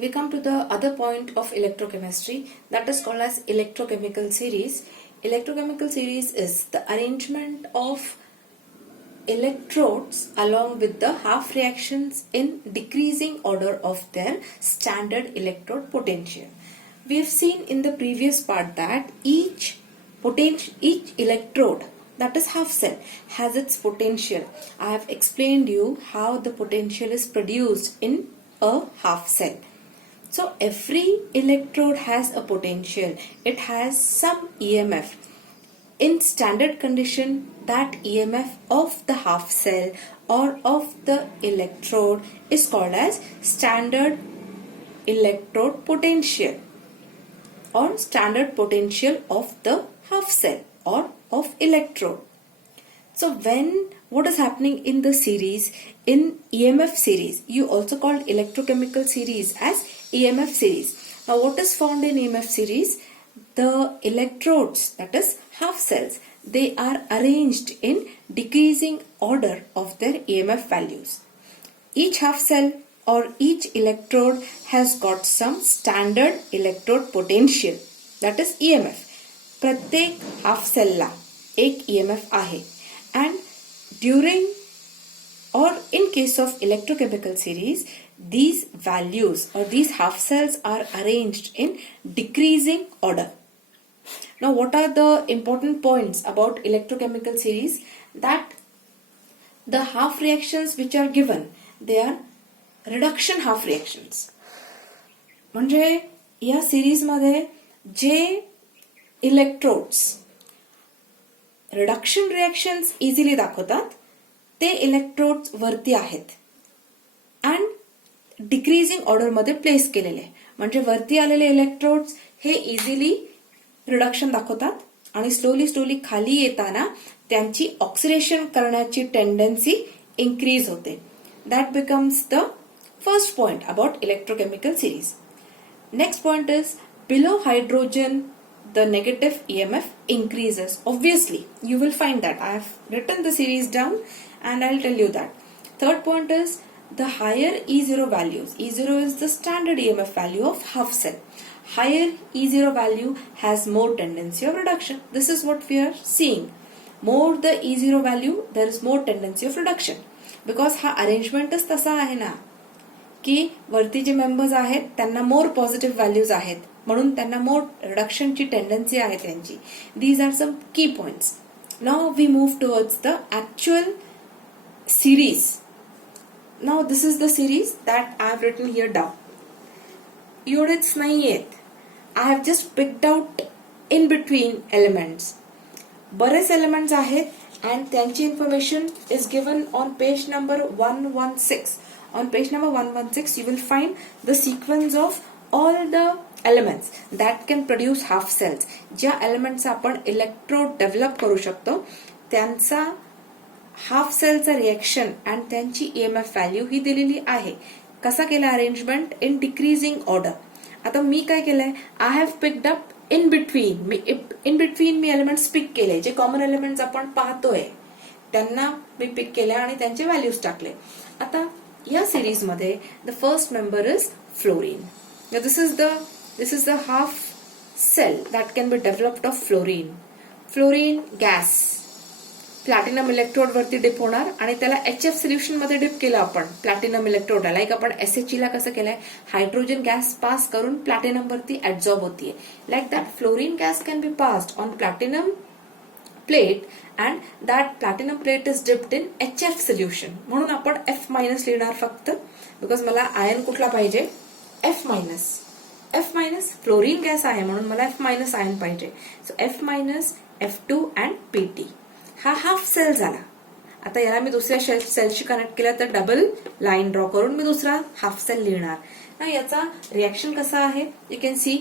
we come to the other point of electrochemistry, that is called as electrochemical series. Electrochemical series is the arrangement of electrodes along with the half reactions in decreasing order of their standard electrode potential. We have seen in the previous part that each electrode, that is half cell, has its potential. I have explained you how the potential is produced in a half cell. So every electrode has a potential. It has some EMF. In standard condition, that EMF of the half cell or of the electrode is called as standard electrode potential or standard potential of the half cell or of electrode. So what is happening in the series, in EMF series, you also called electrochemical series as EMF series. Now what is found in EMF series? The electrodes, that is half cells, they are arranged in decreasing order of their EMF values. Each half cell or each electrode has got some standard electrode potential, that is EMF. प्रत्येक हाफ सेलला एक EMF आहे. And during or in case of electrochemical series, these values or these half cells are arranged in decreasing order. Now what are the important points about electrochemical series? That the half reactions which are given, they are reduction half reactions. म्हणजे या series मध्ये जे electrodes reduction reactions easily दाखवतात ते electrodes वरती आहेत and decreasing order मध्ये प्लेस केलेले. म्हणजे वरती आलेले electrodes हे easily रिडक्शन दाखवतात आणि स्लोली खाली येताना त्यांची ऑक्सिडेशन करण्याची टेंडन्सी इन्क्रीज होते. That becomes the first point about electrochemical series. Next point is below hydrogen the negative EMF increases. Obviously, you will find that. I have written the series down and I'll tell you that. Third point is the higher E0 values. E0 is the standard EMF value of half cell. Higher E0 value has more tendency of reduction. This is what we are seeing. More the E0 value, there is more tendency of reduction. Because हा arrangement is तसा आहे ना की वरती जे मेंबर्स आहेत त्यांना मोर positive values आहेत म्हणून त्यांना मोर रिडक्शनची टेंडन्सी आहे त्यांची. These are some key points. Now we move towards the actual series. Now this is the series that I have written here down. एवढेच नाहीयेत. I have just picked out in between elements. बरेच elements आहेत and त्यांची information is given on page number 116. On page number 116, you will find the sequence of all the elements that can produce half cells. ज्या elements आपण electrode develop करू शकतो त्यांचा हाफ सेलचा reaction and त्यांची EMF व्हॅल्यू ही दिलेली आहे. कसा केला अरेंजमेंट इन डिक्रीजिंग ऑर्डर. आता मी काय केलंय, I have picked up in between मी एलिमेंट्स पिक केले. जे कॉमन एलिमेंट्स आपण पाहतोय त्यांना मी पिक केले आणि त्यांचे व्हॅल्यूज टाकले. आता या सिरीज मध्ये the first member is fluorine. This is the half cell that can be developed of fluorine. Fluorine gas platinum electrode वरती डिप होणार आणि त्याला HF सोल्युशन मध्ये डिप केलं आपण प्लॅटिनम इलेक्ट्रोडला. लाईक आपण SHE ला कसं केलंय, हायड्रोजन गॅस पास करून प्लॅटिनम वरती ऍब्झॉर्ब होतीये. Like that fluorine gas can be passed on platinum plate and that platinum plate is dipped in HF solution. म्हणून आपण F- लिहिणार फक्त बिकॉज मला आयन कुठला पाहिजे, F- फ्लोरीन गॅस आहे म्हणून मला F- आयन पाहिजे. सो F- F2 and PT. हा हाफ सेल झाला. आता याला मी दुसऱ्या सेलशी कनेक्ट केला तर डबल लाईन ड्रॉ करून मी दुसरा हाफ सेल लिहिणार. ना याचा रिएक्शन कसा आहे, you can see.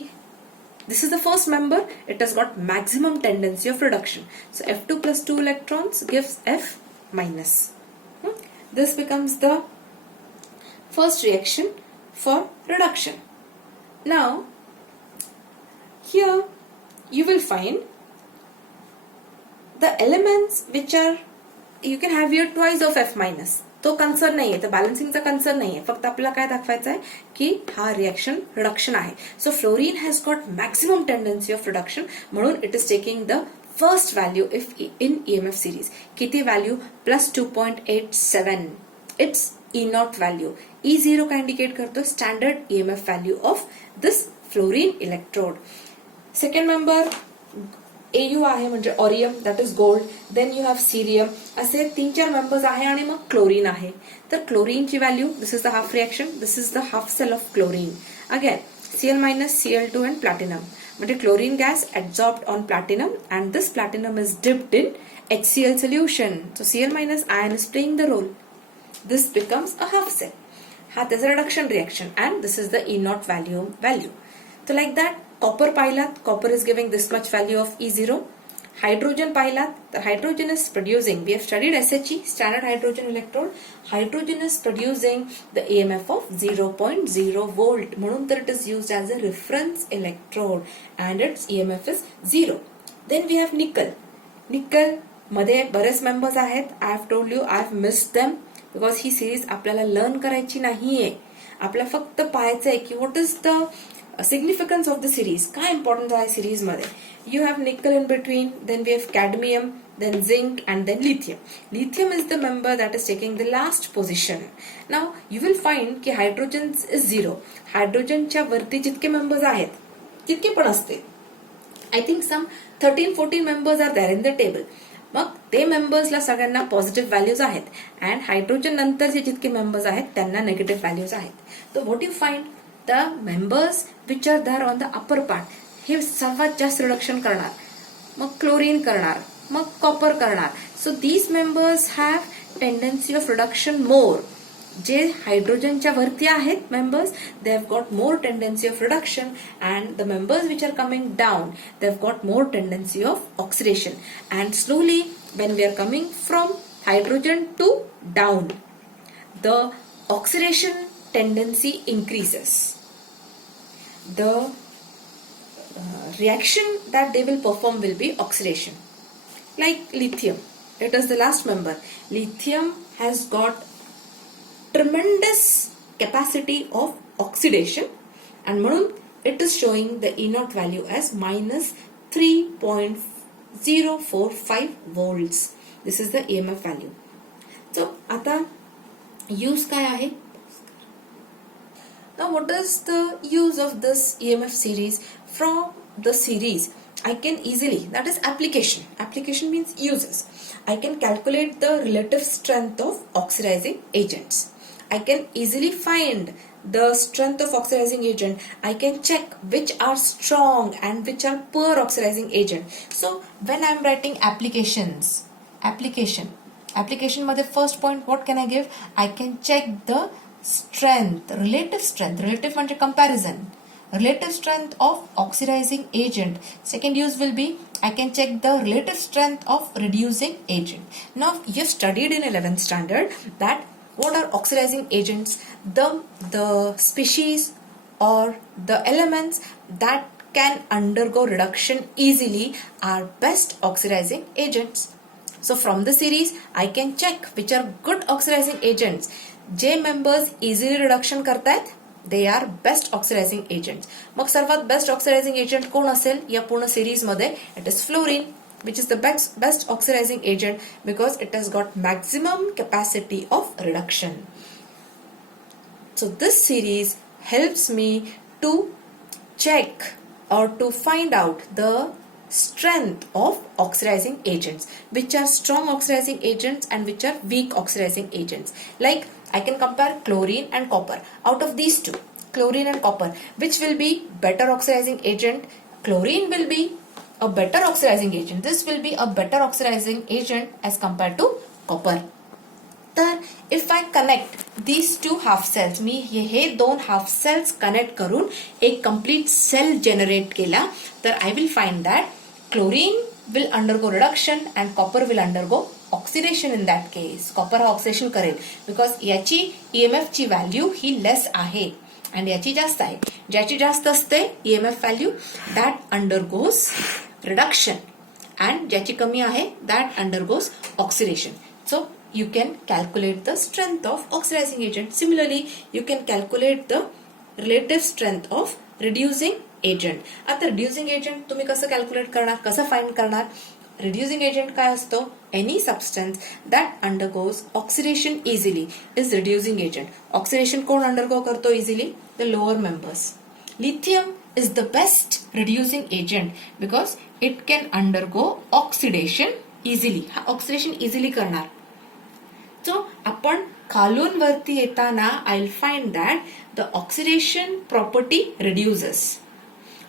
This is the first member. It has got maximum tendency of reduction. So F2 plus 2 electrons gives F-. This becomes the first reaction for reduction. Now, here you will find the elements which are, you can have here twice of F-. तो कन्सर्न नाहीये, तर बॅलन्सिंगचा कन्सर्न नाहीये, फक्त आपल्याला काय दाखवायचं आहे की हा रिएक्शन रिडक्शन आहे. So fluorine has got maximum tendency of reduction, म्हणून it is taking the first value if in EMF series. किती value? Plus 2.87. It's E0 value. E0 काय इंडिकेट करतो? Standard EMF value of this fluorine electrode. Second member AU आहे म्हणजे aurum, that is gold. Then you have cerium. असे 3-4 members आहे आणि मग chlorine आहे. तर क्लोरीनची value, this is the half reaction, this is the half cell of chlorine. Again Cl minus Cl2 and platinum. म्हणजे chlorine gas absorbed on platinum and this platinum is dipped in HCl solution. So Cl minus ion is playing the role. This becomes a half cell. हा त्याचा reduction reaction and this is the E0 value. So like that copper पाहिलात, copper is giving this much value of E0. Hydrogen पाहिलात तर hydrogen is producing, we have studied SHE, standard hydrogen electrode. Hydrogen is producing the EMF of 0.0 volt, म्हणून तर it is used as a reference electrode and it's EMF is 0. Then we have nickel. Nickel मध्ये बरेच members आहेत. I have told you I have missed them because he series आपल्याला लर्न करायची नाहीये, आपल्याला फक्त पाहायचं आहे की what is the significance of the series. काय इम्पॉर्टन्स आहे सिरीज मध्ये? You have nickel in between, then we have cadmium, then zinc and then lithium. Lithium is the member that is taking the last position. Now you will find की hydrogen is 0. हायड्रोजनच्या वरती जितके members आहेत तितके पण असते. I think some 13-14 members are there in the table. मग ते मेंबर्सला सगळ्यांना पॉझिटिव्ह व्हॅल्यूज आहेत अँड हायड्रोजन नंतरचे जितके मेंबर्स आहेत त्यांना नेगेटिव्ह व्हॅल्यूज आहेत. तर what you find? The members which are there on the upper part हे सर्वात जास्त रिडक्शन करणार, मग क्लोरीन करणार, मग कॉपर करणार. So these members have tendency of reduction more. जे हायड्रोजनच्या वरती आहेत members, they have got more tendency of reduction and the members which are coming down they have got more tendency of oxidation. And slowly when we are coming from hydrogen to down, the oxidation tendency increases. The reaction that they will perform will be oxidation. Like lithium, it is the last member. Lithium has got tremendous capacity of oxidation and म्हणून it is showing the E0 value as minus 3.045 volts. This is the EMF value. So आता use काय आहे? Now what is the use of this EMF series? From the series I can easily, that is application. Application means uses. I can calculate the relative strength of oxidizing agents. I can easily find the strength of oxidizing agent. I can check which are strong and which are poor oxidizing agent. So when I am writing application मध्ये first point what can I give? I can check the strength, relative म्हणजे comparison, relative strength of oxidizing agent. Second use will be I can check the relative strength of reducing agent. Now you studied in 11th standard that what are oxidizing agents? The species or the elements that can undergo reduction easily are best oxidizing agents. So from the series I can check which are good oxidizing agents. जे members easily reduction करतायत they are best oxidizing agents. मग सर्वात best oxidising agent कोण असेल या पूर्ण series मध्ये? It is fluorine which is the best oxidising agent because it has got maximum capacity of reduction. So this series helps me to check or to find out the strength of oxidizing agents, which are strong oxidizing agents and which are weak oxidizing agents. Like I can compare chlorine and copper. Out of these two, chlorine and copper, which will be better oxidizing agent? Chlorine will be a better oxidizing agent. This will be a better oxidizing agent as compared to copper. तर if I connect these two half cells, मी हे दोन half sales connect करून एक complete sale generate केला तर I will find that chlorine will undergo reduction and copper will undergo oxidation. In that case copper हा ऑक्सिडेशन करेल बिकॉज याची EMF ची व्हॅल्यू ही लेस आहे अँड याची जास्त आहे. ज्याची जास्त असते EMF value that undergoes reduction and ज्याची कमी आहे that undergoes oxidation. So you can calculate the strength of oxidizing agent. Similarly, you can calculate the relative strength of reducing agent. आता reducing agent तुम्ही कसं कॅल्क्युलेट करणार, कसं फाइंड करणार? Reducing agent काय असतो? Any substance that undergoes oxidation easily is reducing agent. Oxidation कोण undergo करतो easily? The lower members. Lithium is the best reducing agent because it can undergo oxidation easily. हा oxidation easily करणार. So आपण खालून वरती येताना I'll find that the oxidation property reduces.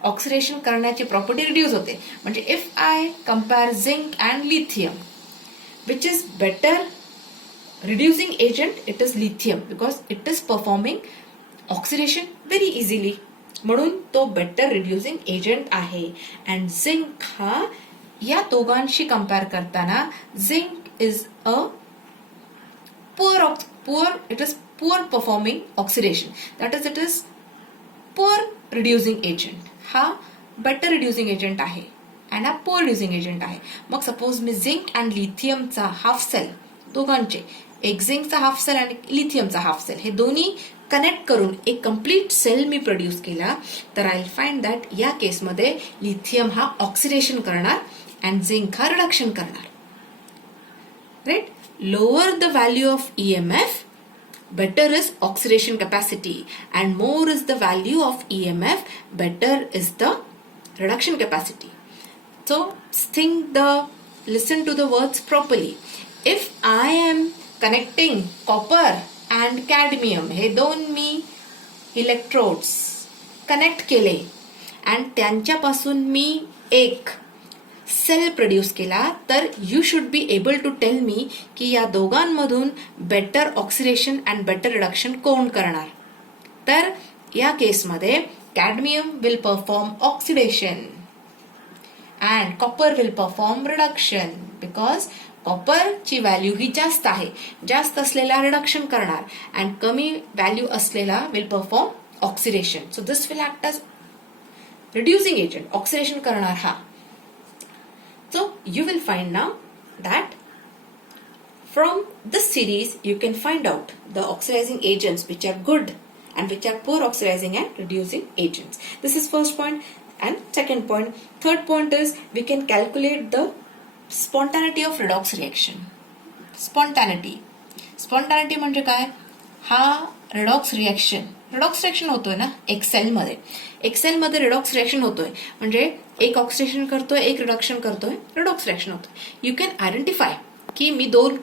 Oxidation करण्याची property reduce होते. म्हणजे if I compare zinc and lithium, which is better reducing agent, it is lithium because it is performing oxidation very easily. म्हणून तो better reducing agent आहे. And zinc हा या दोघांशी कंपेअर करताना zinc is a it is poor performing oxidation. That is, it is poor reducing agent. हा better reducing agent आहे and हा पोअर रिड्युसिंग एजंट आहे. मग सपोज मी झिंक अँड लिथियमचा हाफ सेल, दोघांचे एक झिंकचा हाफ सेल आणि लिथियमचा हाफ सेल, हे दोन्ही कनेक्ट करून एक कम्प्लीट सेल मी प्रोड्यूस केला, तर आय फाइंड दॅट या केसमध्ये लिथियम हा ऑक्सिडेशन करणार अँड झिंक हा रिडक्शन करणार. Right. Lower the value of EMF, better is oxidation capacity, and more is the value of EMF, better is the reduction capacity. So listen to the words properly. If I am connecting copper and cadmium, हे दोन मी electrodes connect केले and त्यांच्यापासून मी एक cell produce केला, तर you should be able to tell me की या दोघांमधून better oxidation and better reduction कोण करणार. तर या केसमध्ये cadmium will perform oxidation and copper will perform reduction, because कॉपरची व्हॅल्यू ही जास्त आहे. जास्त असलेला रिडक्शन करणार अँड कमी व्हॅल्यू असलेला will perform oxidation. So this will act as reducing agent, oxidation करणार हा. So you will find now that from this series you can find out the oxidizing agents which are good and which are poor oxidizing and reducing agents. This is first point. And second point, third point is we can calculate the spontaneity of redox reaction. Spontaneity म्हणजे काय? हा redox reaction होतोय ना एक सेलमध्ये redox reaction होतोय, म्हणजे एक ऑक्सिडेशन करतोय, एक रिडक्शन करतोय, रिडॉक्स रिएक्शन होतोय. यू कॅन आयडेंटिफाय की मी दोन